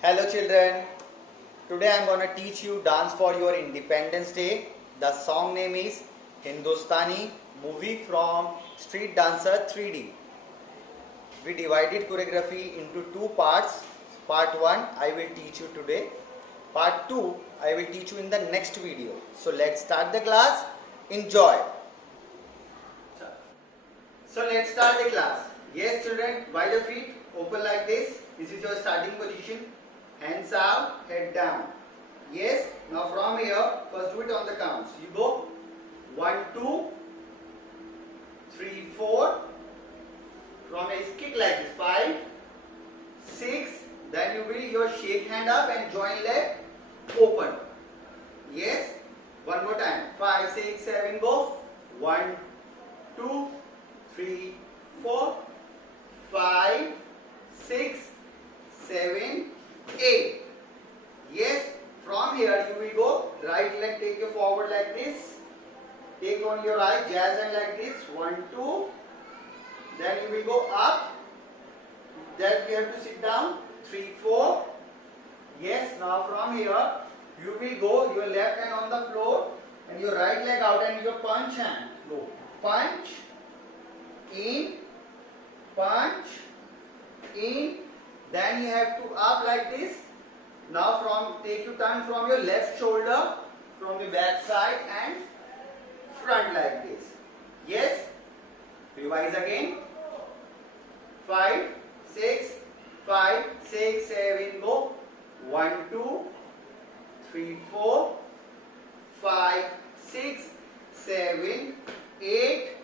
Hello children, today I am going to teach you dance for your Independence Day. The song name is Hindustani, movie from Street Dancer 3D. We divided choreography into two parts. Part 1 I will teach you today. Part 2 I will teach you in the next video. So let's start the class. Enjoy. So let's start the class. Yes children, by the feet open like this. This is your starting position. Hands up, head down. Yes, now from here, first do it on the counts. You go 1, 2, 3, 4. From here, kick like this. 5, 6. Then you will your shake hand up and join leg open. Yes, one more time. 5, 6, 7, go. 1, 2, 3, 4, 5, 6, 7, 8. Yes, from here you will go right leg, take your forward like this, take on your right, jazz hand like this, 1, 2, then you will go up, then you have to sit down, 3, 4. Yes, now from here you will go your left hand on the floor and your right leg out and your punch hand, go, punch, in, then you have to up like this. Now take your turn from your left shoulder, from the back side and front like this. Yes, revise again. 5, 6, 7, go. 1, 2, 3, 4, 5, 6, 7, 8.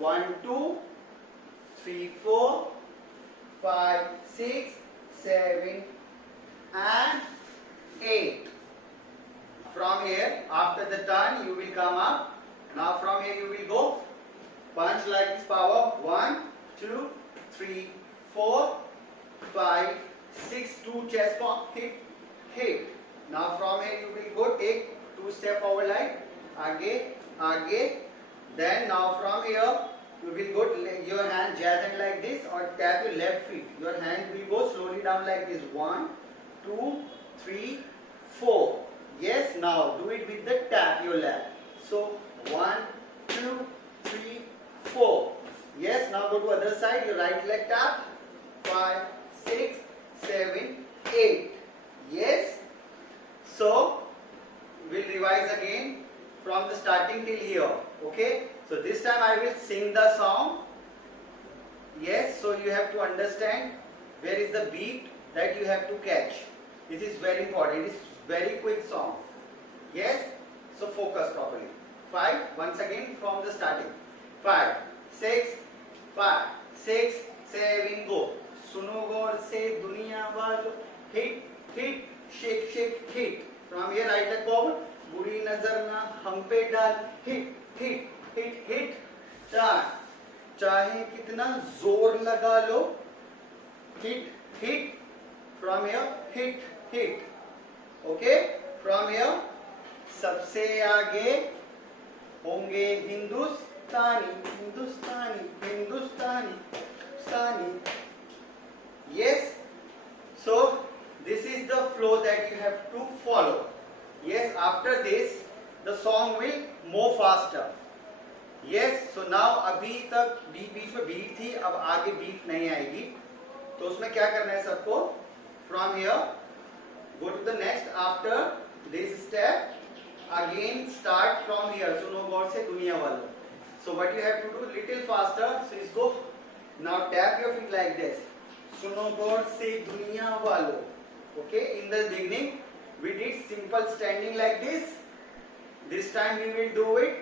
1, 2, 3, 4, 5, 6, 7, and 8. From here, after the turn, you will come up. Now from here, you will go punch like this power. 1, 2, 3, 4, 5, 6, 2 chest pump, hit. Now from here, you will go take 2 step forward like aage. Then now from here, you will go your hand jazz hand like this or tap your left feet. Your hand will go slowly down like this. 1, 2, 3, 4. Yes, now do it with the tap your left. So 1, 2, 3, 4. Yes, now go to other side. Your right leg tap. 5, 6, 7, 8. Yes. So we'll revise again from the starting till here. Okay. So this time I will sing the song. Yes. So you have to understand where is the beat that you have to catch. This is very important. It is very quick song. Yes. So focus properly. 5. Once again from the starting. 5, 6, 7, go. Suno gaur se duniya walo. Hit, shake, hit. From here right leg forward. Buri nazar na hum pe dal. Hit. Turn. चाहे कितना जोर लगा लो. Hit. From here, hit. Okay. From here, सबसे आगे होंगे हिंदुस्तानी. Yes. So this is the flow that you have to follow. Yes. After this, the song will move faster. Yes. So now अभी तक बीच में बीट थी, अब आगे बीट नहीं आएगी. तो उसमें क्या करना है सबको? From here, go to the next. After this step, again start from here. सुनो गौर से दुनिया वालों. So what you have to do little faster. So इसको now tap your feet like this. सुनो गौर से दुनिया वालों. Okay. In the beginning, we did simple standing like this. This time we will do it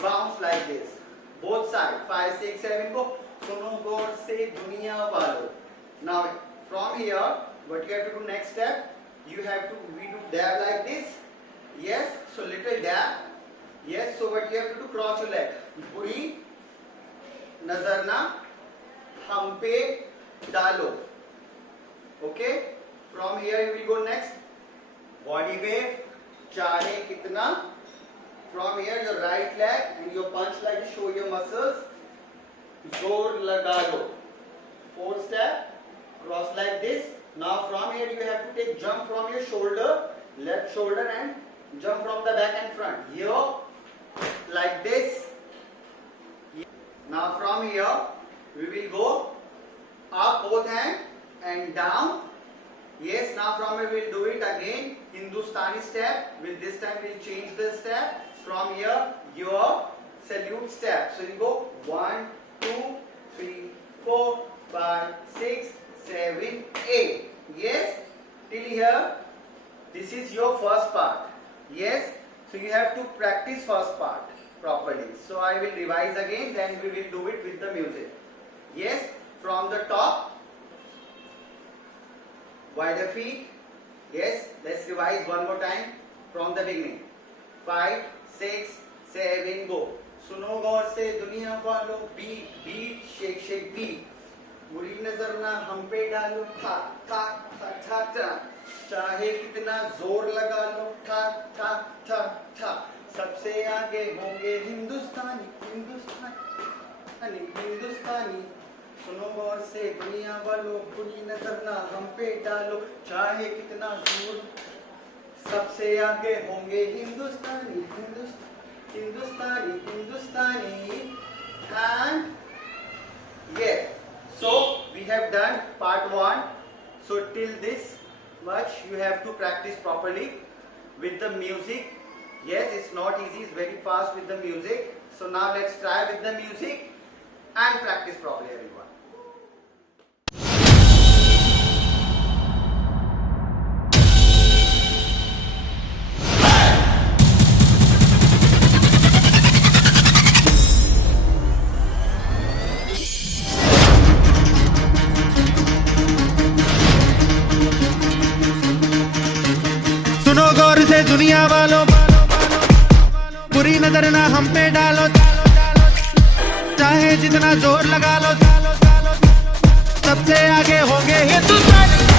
bounce like this. Both sides. 5, 6, 7, go. सुनो गौर से दुनिया वालों. Now from here, what you have to do next step? We do dab like this. Yes. So little dab. Yes. So what you have to do? Cross your leg. Buri nazar na hum pe dalo. Okay. From here you will go next. Body wave. Chahe kitna. From here your right leg and your punch leg, show your muscles. Zor laga lo. 4 step. cross like this. Now from here you have to take jump from your shoulder, left shoulder, and jump from the back and front. Here, like this. Now from here we will go up both hand and down. Yes, now from here we will do it again. Hindustani step. With this time we will change the step. From here your salute step. So you go 1, 2, 3, 4, 5, 6, 7, 8. Yes, till here. This is your first part. Yes, so you have to practice first part properly. So I will revise again, then we will do it with the music. Yes, from the top, wider feet. Yes, let's revise one more time from the beginning. 5, 6, 7, go. सुनो गौर से दुनिया वालों, beat beat shake shake beat, बुरी नजर ना हम पे डालो, ठा ठा ठा ठा ठा, चाहे कितना जोर लगा लो, ठा ठा ठा ठा, सबसे आगे होंगे हिंदुस्तानी हिंदुस्तानी हिंदुस्तानी, सुनो गौर से दुनिया वालों, बुरी नजर ना हम पे डालो, चाहे कितना जोर, सबसे आगे होंगे हिंदुस्तानी हिंदुस्तानी Hindustani, Hindustani, and yes. So we have done part 1. So till this much you have to practice properly with the music. Yes, it's not easy, it's very fast with the music. So now let's try with the music and practice properly, everyone. सुनो गौर से दुनिया वालों, बुरी नजर ना हम पे डालो, चाहे जितना जोर लगा लो, सबसे आगे होंगे हिंदुस्तानी।